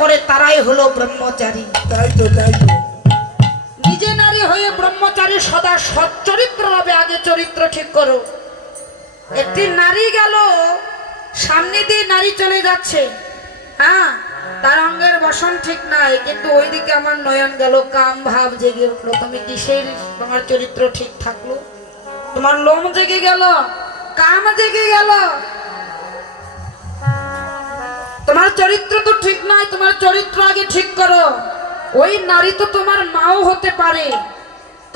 করে তারাই হলো ব্রহ্মচারী। তাই তো তাই তো। নিজে নারী হয়ে ব্রহ্মচারী সদা সৎ চরিত্র হবে। আগে চরিত্র ঠিক করো। একটি নারী গেল, সামনে দিয়ে নারী চলে যাচ্ছে, হ্যাঁ, তার অঙ্গের বসন ঠিক নাই, কিন্তু ওইদিকে আমার নয়ন গেল, কাম ভাব জেগে উঠলো। তুমি কিসের তোমার চরিত্র ঠিক থাকলো? তোমার লোম জেগে গেল, কাম জেগে গেল, তোমার চরিত্র তো ঠিক নয়। তোমার চরিত্র আগে ঠিক করো। ওই নারী তো তোমার মাও হতে পারে।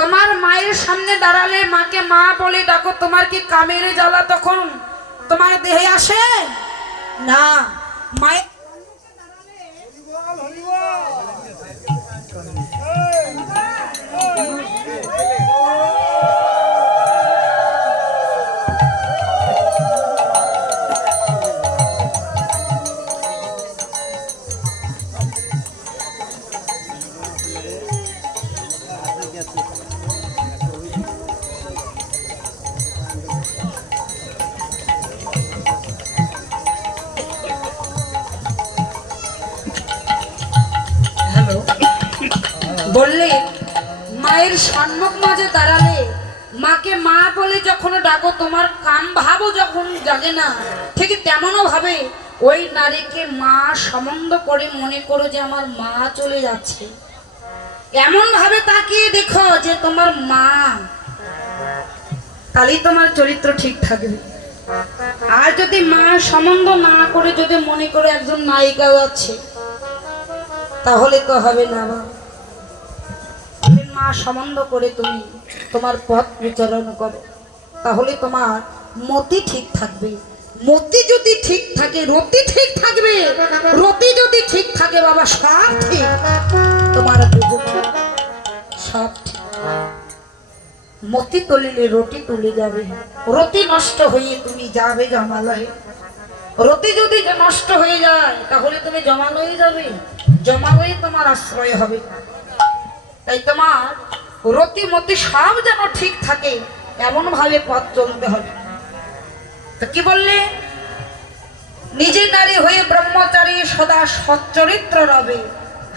তোমার মায়ের সামনে দাঁড়ালে মাকে মা বলে ডাকো, তোমার কি কামের জ্বালা তখন তোমার দেহে আসে না? মায়ের বললে মায়ের সম্মুখ মাঝে দাঁড়ালে মাকে মা বলে যখন ডাকো, তোমার কাম ভাবও যখন জাগে না, ঠিক তেমনও ভাবে ওই নারীকে মা সম্বন্ধ করে মনে করো যে আমার মা চলে যাচ্ছে। এমন ভাবে তাকিয়ে দেখো যে তোমার মা, তাহলেই তোমার চরিত্র ঠিক থাকবে। আর যদি মা সম্বন্ধ না করে যদি মনে করে একজন নায়িকা যাচ্ছে, তাহলে তো হবে না। মা সম্বন্ধ করে তুমি তোমার পথ বিচরণ করো, তাহলে তোমার মতি ঠিক থাকবে। মতি যদি ঠিক থাকে, রতি ঠিক থাকবে। রতি যদি ঠিক থাকে, বাবা সব ঠিক। তোমার সব ঠিক। মতি তুলিলে রতি তুলে যাবে। রতি নষ্ট হয়ে তুমি যাবে জমালয়ে। রতি যদি নষ্ট হয়ে যায়, তাহলে তুমি জমালয়ে যাবে। জমালয়ে তোমার আশ্রয় হবে। তাই তোমার রতি মতি সব যেন ঠিক থাকে, এমন ভাবে পথ চলতে হবে। তো কি বললে? নিজে নারী হয়ে ব্রহ্মচারী সদা সচ্চরিত্র রবে।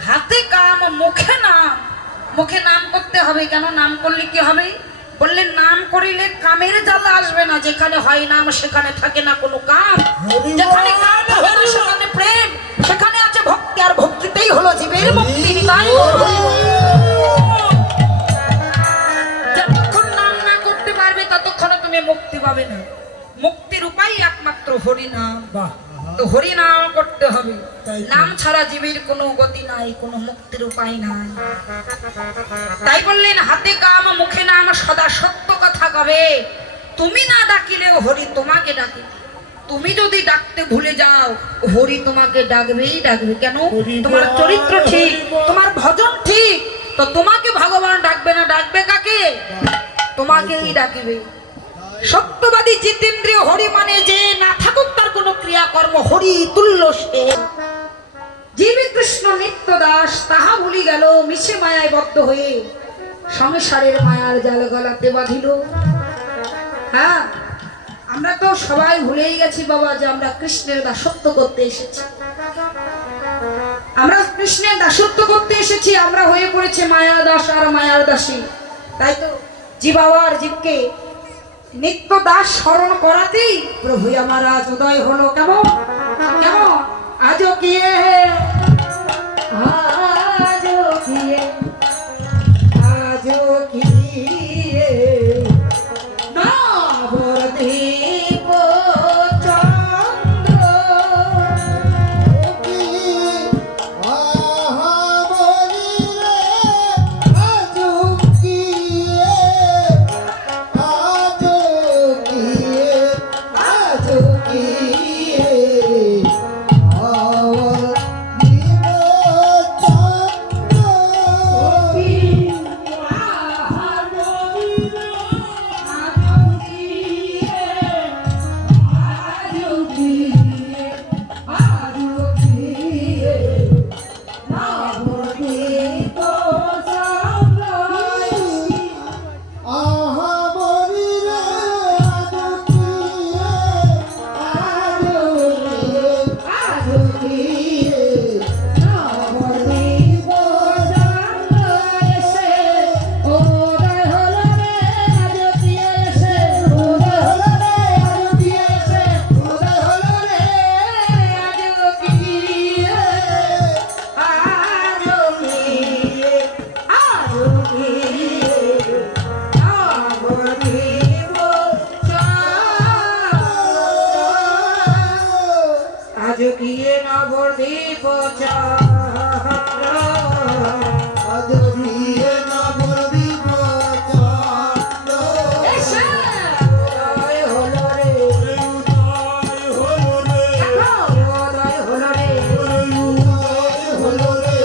হাতে কাম মুখে নাম। মুখে নাম করতে হবে। কেন নাম করলে কি হবে? বললে নাম করিলে কামের জ্বালা আসবে না। যেখানে হয় নাম সেখানে থাকে না কোনো কাম। যেখানে কাম হবে না সেখানে প্রেম, সেখানে আছে ভক্তি। আর ভক্তিতেই হলো জীবের মুক্তি। তাই যতক্ষণ নাম না করতে পারবে ততক্ষণ তুমি মুক্তি পাবে না। মুক্তির উপায় একমাত্র হরিনাম। তো হরিনাম করতে হবে। নাম ছাড়া জীবের কোনো গতি নাই, কোনো মুক্তির উপায় নাই। তাই বললেন হাতে কাম মুখে নাম, সদা সত্য কথা কবে। তুমি না ডাকিলেও হরি তোমাকে ডাকে। তুমি যদি ডাকতে ভুলে যাও, হরি তোমাকে ডাকবেই ডাকবে। কেন? তোমার চরিত্র ঠিক, তোমার ভজন ঠিক। তো তোমাকে ভগবান ডাকবে না, ডাকবে কাকে? তোমাকেই ডাকবে। সত্যবাদী জিতেন্দ্রিয় হরি মানে যে না থাকুক তার কোনো ক্রিয়াকর্ম, হরি তুল্য সে। জীবে কৃষ্ণ নিত্য দাস, তাহা ভুলি গেল মিশে মায়ায় বদ্ধ হয়ে সংসারের মায়ার জাল গলাতে বাঁধিল। হ্যাঁ, আমরা তো সবাই ভুলেই গেছি বাবা যে আমরা কৃষ্ণের দাসত্ব করতে এসেছি। আমরা কৃষ্ণের দাসত্ব করতে এসেছি। আমরা হয়ে পড়েছে মায়ার দাস আর মায়ার দাসী। তাই তো জীব আবার জীবকে নিত্য দাস স্মরণ করাতেই প্রভু আমার আজ উদয় হলো। কেমন কেমন? আজও কিয়ে আজও কিয়ে আজও কিয়ে নবদ্বীপ চন্দ্র আজ দিয়ে নবদ্বীপ চন্দ্র এসে উদয় হলো রে উদয় হলো রে উদয় হলো রে উদয় হলো রে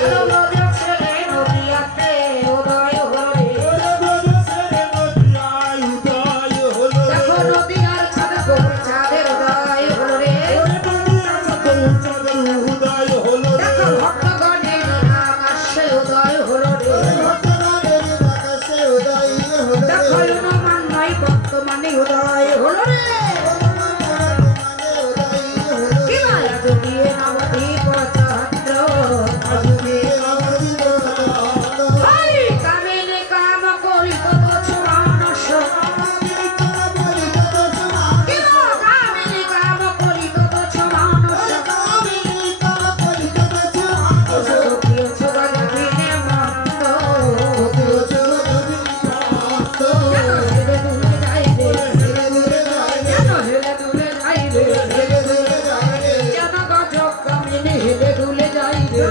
নদিয়াতে উদয় হলো রে নদিয়ায় উদয় হলো রে দেখো নদিয়ার ছাদ গরু চাঁদের উদয় হলো রে চাঁদের উদয় হলো রে দেখো ভক্তগণের আকাশে উদয় হলো রে ভক্তগণের আকাশে উদয় হলো রে দেখো হনুমান নয় বর্তমানে উদয় হলো রে মানে উদয় হলো রে কি মায়া দিয়ে নবদ্বীপ চন্দ্র আজ দিয়ে নবদ্বীপ চন্দ্র হাই কামিনী কাম করি কত মানুষ কি মা কামিনী কাম করি কত মানুষ দুঃখী ছোড়া দিনে মন্দ কেন হেলে দূরে যাইবে কেন হেলে দূরে যাইবে যেন গজব কামিনী হেলে দূরে যাইবে